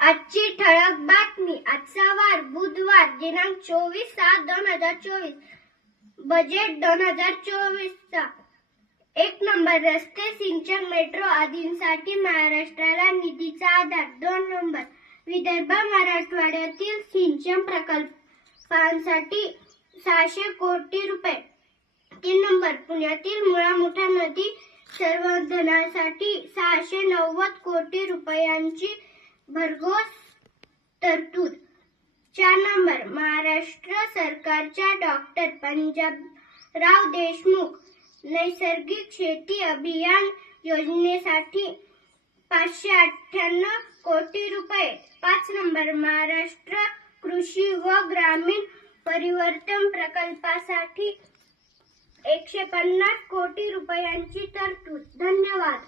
आजची ठळक बातमी. आजचा वार बुधवार दिनांक 24/7/2024. बजेट 2024 चा 1 नंबर. रस्ते, सिंचन, मेट्रो आदींसाठी महाराष्ट्राला निधीचा आधार. 2 नंबर. विदर्भ मराठवाड्यातील सिंचन प्रकल्पांसाठी 600 कोटी रुपये. 3 नंबर. पुण्यातील मुळा मुठा नदी संवर्धनासाठी 690 कोटी रुपयांची भरघोस तरतूद. 4 नंबर. महाराष्ट्र सरकारच्या डॉक्टर पंजाबराव देशमुख नैसर्गिक शेती अभियान योजनेसाठी 598 कोटी रुपये. 5 नंबर. महाराष्ट्र कृषी व ग्रामीण परिवर्तन प्रकल्पासाठी 150 कोटी रुपयांची तरतूद. धन्यवाद.